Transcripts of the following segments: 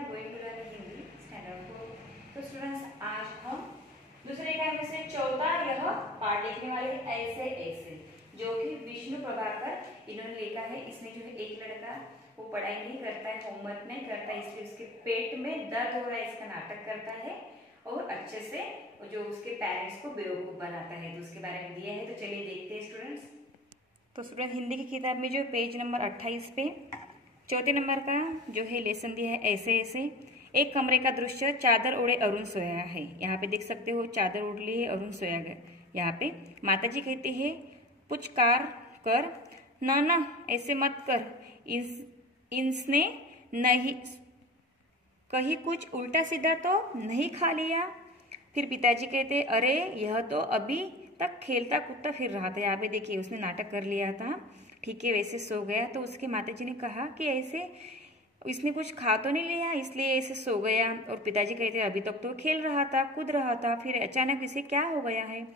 are going to learn Hindi standard 4। तो students आज हम दूसरे टाइम में से चौथा यह पाठ देखने वाले हैं, ऐसे ऐसे, जो कि विष्णु प्रभाकर इन्होंने लिखा है। इसमें जो है एक लड़का वो पढ़ाई नहीं करता है, होमवर्क नहीं करता है, इसलिए उसके पेट में दर्द हो रहा है, इसका नाटक करता है और अच्छे से जो उसके पेरेंट्स को बेवकूफ बनाता है। तो उसके बारे में दिया है, तो चलिए देखते हैं स्टूडेंट्स। तो स्टूडेंट हिंदी की किताब में जो पेज नंबर 28 पे चौथे नंबर का जो है लेसन दिया है, ऐसे ऐसे। एक कमरे का दृश्य, चादर ओढ़े अरुण सोया है। यहाँ पे देख सकते हो चादर ओढ़ ली है, अरुण सोया गया। यहाँ पे माताजी कहते हैं पुचकार कर, ना ना ऐसे मत कर, इसने नहीं कहीं कुछ उल्टा सीधा तो नहीं खा लिया। फिर पिताजी कहते अरे यह तो अभी तक खेलता कूदता फिर रहा था। यहाँ पे देखिए उसने नाटक कर लिया था, ठीक है, वैसे सो गया। तो उसके माताजी ने कहा कि ऐसे इसने कुछ खा तो नहीं लिया इसलिए ऐसे सो गया। और पिताजी कहते अभी तक तो खेल रहा था, कूद रहा था, फिर अचानक इसे क्या हो गया है।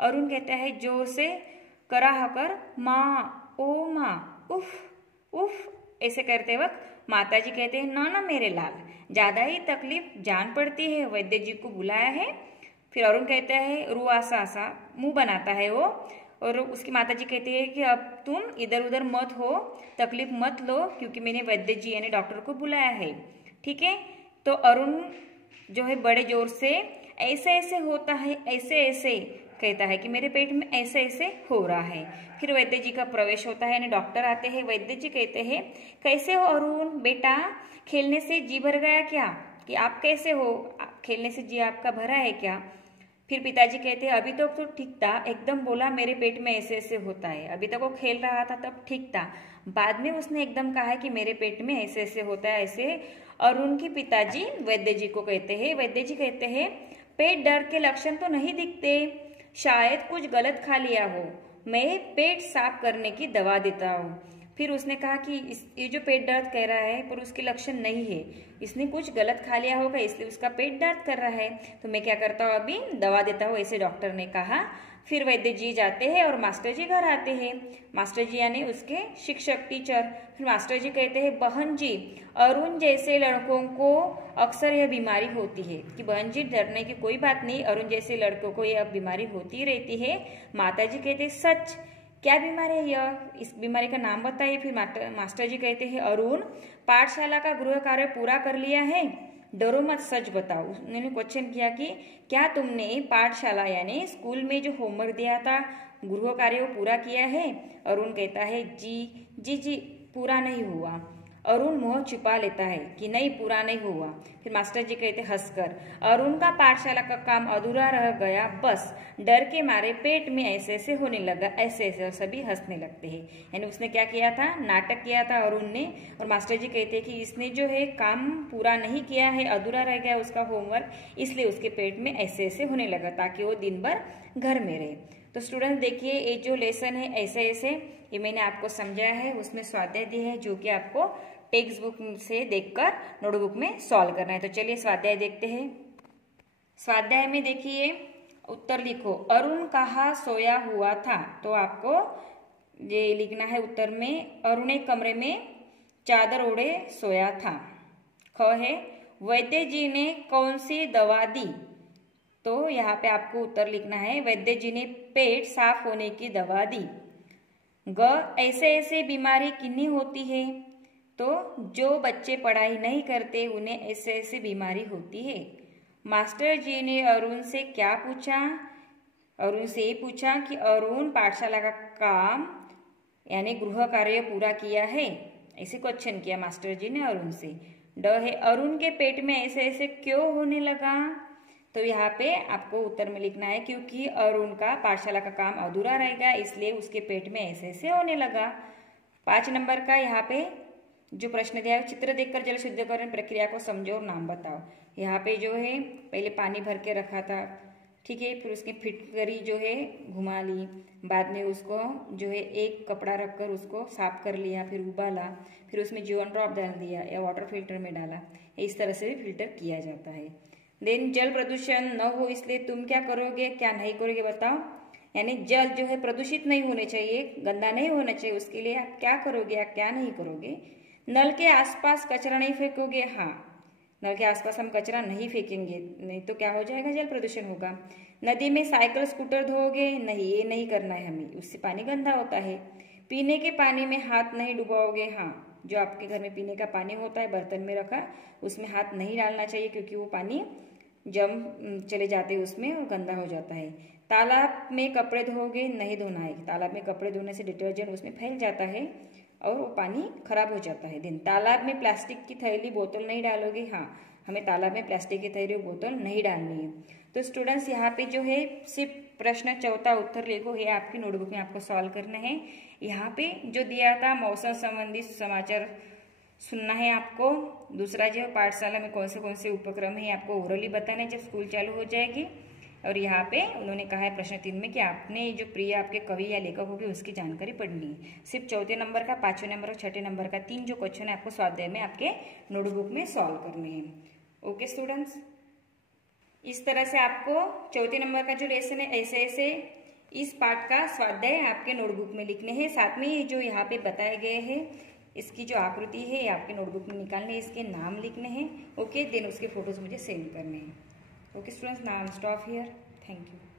अरुण कहता है जोर से कराह कर माँ, ओ माँ, उफ उफ। ऐसे करते वक्त माताजी कहते हैं ना ना मेरे लाल, ज्यादा ही तकलीफ जान पड़ती है, वैद्य जी को बुलाया है। फिर अरुण कहता है रुआसा आसा मुंह बनाता है वो, और उसकी माताजी कहती है कि अब तुम इधर उधर मत हो, तकलीफ मत लो, क्योंकि मैंने वैद्य जी यानी डॉक्टर को बुलाया है, ठीक है। तो अरुण जो है बड़े जोर से ऐसे ऐसे होता है, ऐसे ऐसे कहता है कि मेरे पेट में ऐसे ऐसे हो रहा है। फिर वैद्य जी का प्रवेश होता है यानी डॉक्टर आते हैं। वैद्य जी कहते हैं कैसे हो अरुण बेटा, खेलने से जी भर गया क्या, कि आप कैसे हो, खेलने से जी आपका भरा है क्या। फिर पिताजी कहते हैं अभी तक तो ठीक था, एकदम बोला मेरे पेट में ऐसे ऐसे होता है, अभी तक वो खेल रहा था तब ठीक था, बाद में उसने एकदम कहा है कि मेरे पेट में ऐसे ऐसे होता है। ऐसे अरुण के पिताजी वैद्य जी को कहते हैं। वैद्य जी कहते हैं पेट दर्द के लक्षण तो नहीं दिखते, शायद कुछ गलत खा लिया हो, मैं पेट साफ करने की दवा देता हूँ। फिर उसने कहा कि ये जो पेट दर्द कह रहा है पर उसके लक्षण नहीं है, इसने कुछ गलत खा लिया होगा इसलिए उसका पेट दर्द कर रहा है, तो मैं क्या करता हूँ अभी दवा देता हूँ, ऐसे डॉक्टर ने कहा। फिर वैद्य जी जाते हैं और मास्टर जी घर आते हैं। मास्टर जी यानी उसके शिक्षक टीचर। फिर मास्टर जी कहते हैं बहन जी अरुण जैसे लड़कों को अक्सर यह बीमारी होती है, कि बहन जी डरने की कोई बात नहीं, अरुण जैसे लड़कों को यह बीमारी होती रहती है। माता जी कहते सच, क्या बीमारी है यह, इस बीमारी का नाम बताइए। फिर मास्टर जी कहते हैं अरुण पाठशाला का गृह कार्य पूरा कर लिया है, डरो मत सच बताओ। उन्होंने क्वेश्चन किया कि क्या तुमने पाठशाला यानी स्कूल में जो होमवर्क दिया था गृह कार्य वो पूरा किया है। अरुण कहता है जी जी जी पूरा नहीं हुआ। अरुण मुंह छिपा लेता है कि नहीं पूरा नहीं हुआ। फिर मास्टर जी कहते हंसकर अरुण का पाठशाला का काम अधूरा रह गया, बस डर के मारे पेट में ऐसे ऐसे होने लगा, ऐसे ऐसे, और सभी हंसने लगते हैं। यानी उसने क्या किया था, नाटक किया था अरुण ने। और मास्टर जी कहते हैं कि इसने जो है काम पूरा नहीं किया है, अधूरा रह गया उसका होमवर्क, इसलिए उसके पेट में ऐसे ऐसे होने लगा, ताकि वो दिन भर घर में रहे। तो स्टूडेंट देखिए ये जो लेसन है ऐसे ऐसे, ये मैंने आपको समझाया है, उसमें स्वाध्याय दिया है जो कि आपको टेक्स्ट बुक से देखकर नोटबुक में सॉल्व करना है। तो चलिए स्वाध्याय देखते हैं। स्वाध्याय में देखिए उत्तर लिखो, अरुण कहाँ सोया हुआ था। तो आपको ये लिखना है उत्तर में, अरुण एक कमरे में चादर ओढ़े सोया था। ख है वैद्य जी ने कौन सी दवा दी। तो यहाँ पे आपको उत्तर लिखना है वैद्य जी ने पेट साफ होने की दवा दी। ग ऐसे ऐसे बीमारी किन्नी होती है। तो जो बच्चे पढ़ाई नहीं करते उन्हें ऐसे ऐसे बीमारी होती है। मास्टर जी ने अरुण से क्या पूछा। अरुण से ये पूछा कि अरुण पाठशाला का काम यानी गृह कार्य पूरा किया है, ऐसे क्वेश्चन किया मास्टर जी ने अरुण से। ड है अरुण के पेट में ऐसे ऐसे क्यों होने लगा। तो यहाँ पे आपको उत्तर में लिखना है क्योंकि अरुण का पाठशाला का काम अधूरा रह गया, इसलिए उसके पेट में ऐसे ऐसे होने लगा। 5 नंबर का यहाँ पे जो प्रश्न दिया है, चित्र देखकर जल शुद्धिकरण प्रक्रिया को समझो और नाम बताओ। यहाँ पे जो है पहले पानी भर के रखा था, ठीक है, फिर उसकी फिटकरी जो है घुमा ली, बाद में उसको जो है एक कपड़ा रखकर उसको साफ कर लिया, फिर उबाला, फिर उसमें जीवन ड्रॉप डाल दिया या वाटर फिल्टर में डाला, इस तरह से भी फिल्टर किया जाता है। देन जल प्रदूषण न हो इसलिए तुम क्या करोगे, क्या नहीं करोगे बताओ। यानी जल जो है प्रदूषित नहीं होने चाहिए, गंदा नहीं होना चाहिए, उसके लिए आप क्या करोगे या क्या नहीं करोगे। नल के आसपास कचरा नहीं फेंकोगे, हाँ नल के आसपास हम कचरा नहीं फेंकेंगे, नहीं तो क्या हो जाएगा, जल प्रदूषण होगा। नदी में साइकिल स्कूटर धोओगे, नहीं, ये नहीं करना है हमें, उससे पानी गंदा होता है। पीने के पानी में हाथ नहीं डुबाओगे, हाँ, जो आपके घर में पीने का पानी होता है बर्तन में रखा, उसमें हाथ नहीं डालना चाहिए, क्योंकि वो पानी जम चले जाते हैं उसमें और गंदा हो जाता है। तालाब में कपड़े धोओगे, नहीं धोना है, तालाब में कपड़े धोने से डिटर्जेंट उसमें फैल जाता है और वो पानी खराब हो जाता है। दिन तालाब में प्लास्टिक की थैली बोतल नहीं डालोगे, हाँ, हमें तालाब में प्लास्टिक की थैली बोतल नहीं डालनी है। तो स्टूडेंट्स यहाँ पे जो है सिर्फ प्रश्न चौथा उत्तर लिखो, ये आपकी नोटबुक में आपको सॉल्व करना है। यहाँ पे जो दिया था मौसम संबंधी समाचार सुनना है आपको। दूसरा जो पाठशाला में कौन से उपक्रम है आपको ओरली बताना है जब स्कूल चालू हो जाएगी। और यहाँ पे उन्होंने कहा है प्रश्न 3 में कि आपने जो प्रिय आपके कवि या लेखक होगी उसकी जानकारी पढ़नी है। सिर्फ चौथे नंबर का, 5वें नंबर और 6ठे नंबर का 3 जो क्वेश्चन है आपको स्वाध्याय में आपके नोटबुक में सॉल्व करने हैं। ओके स्टूडेंट्स, इस तरह से आपको चौथे नंबर का जो लेसन है ऐसे इस पाठ का स्वाध्याय आपके नोटबुक में लिखने हैं। साथ में ये जो यहाँ पे बताए गए हैं इसकी जो आकृति है आपके नोटबुक में निकालने, इसके नाम लिखने हैं। ओके, देन उसके फोटोज मुझे सेंड करने हैं। Okay students, now stop here, thank you.